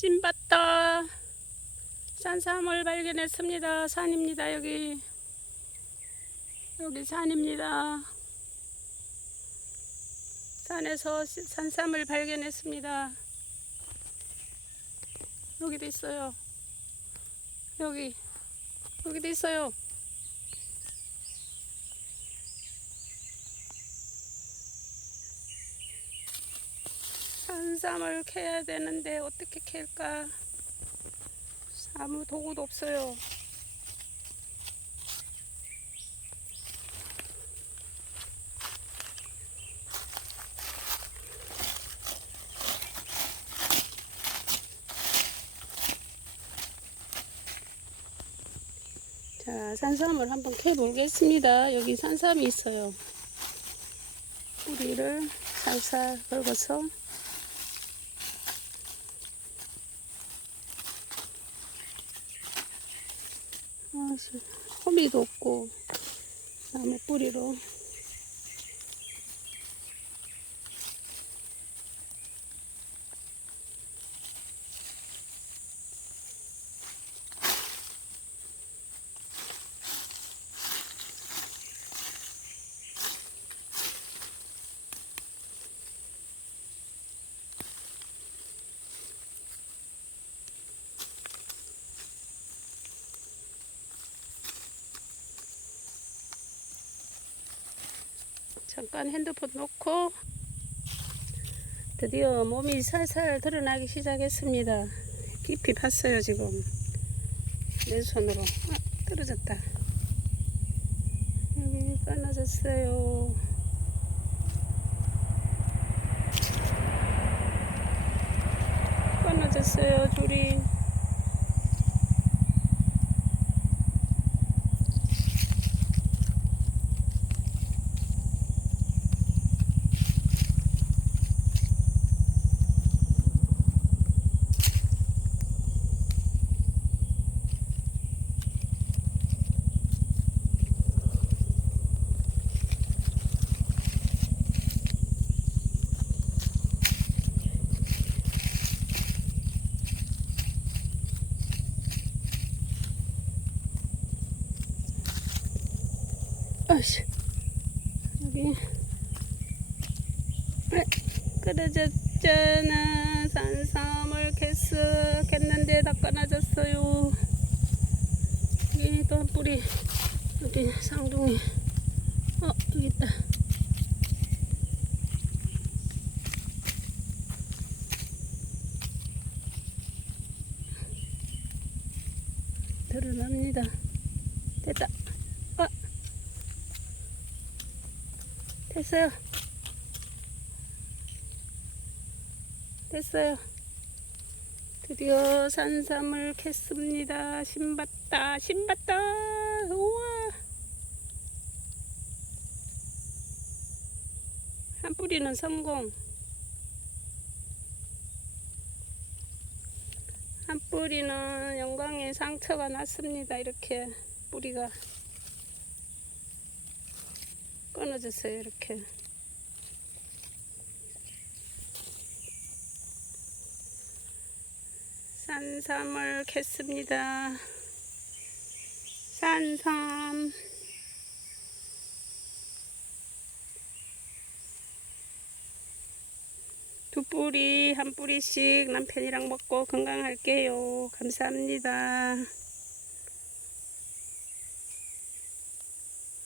신봤다. 산삼을 발견했습니다. 산입니다. 여기. 여기 산입니다. 산에서 시- 산삼을 발견했습니다. 여기도 있어요. 여기. 여기도 있어요. 산삼을 캐야 되는데 어떻게 캘까? 아무 도구도 없어요. 자, 산삼을 한번 캐 보겠습니다. 여기 산삼이 있어요. 뿌리를 살살 긁어서 아, 씨, 호미도 없고 나무 뿌리로 잠깐 핸드폰 놓고 드디어 몸이 살살 드러나기 시작했습니다. 깊이 팠어요 지금 내 손으로 아, 떨어졌다. 여기 끊어졌어요. 끊어졌어요 줄이. 아씨. 여기. 에, 끊어졌잖아. 산삼을 캐스 캤는데 다 끊어졌어요. 여기 또 한 뿌리. 여기 쌍둥이. 어 여기 있다. 드러납니다. 됐다 됐어요. 됐어요. 드디어 산삼을 캤습니다. 신봤다, 신봤다. 우와. 한 뿌리는 성공. 한 뿌리는 영광에 상처가 났습니다. 이렇게 뿌리가. 끊어졌어요 이렇게. 산삼을 캤습니다. 산삼. 두 뿌리 한 뿌리씩 남편이랑 먹고 건강할게요. 감사합니다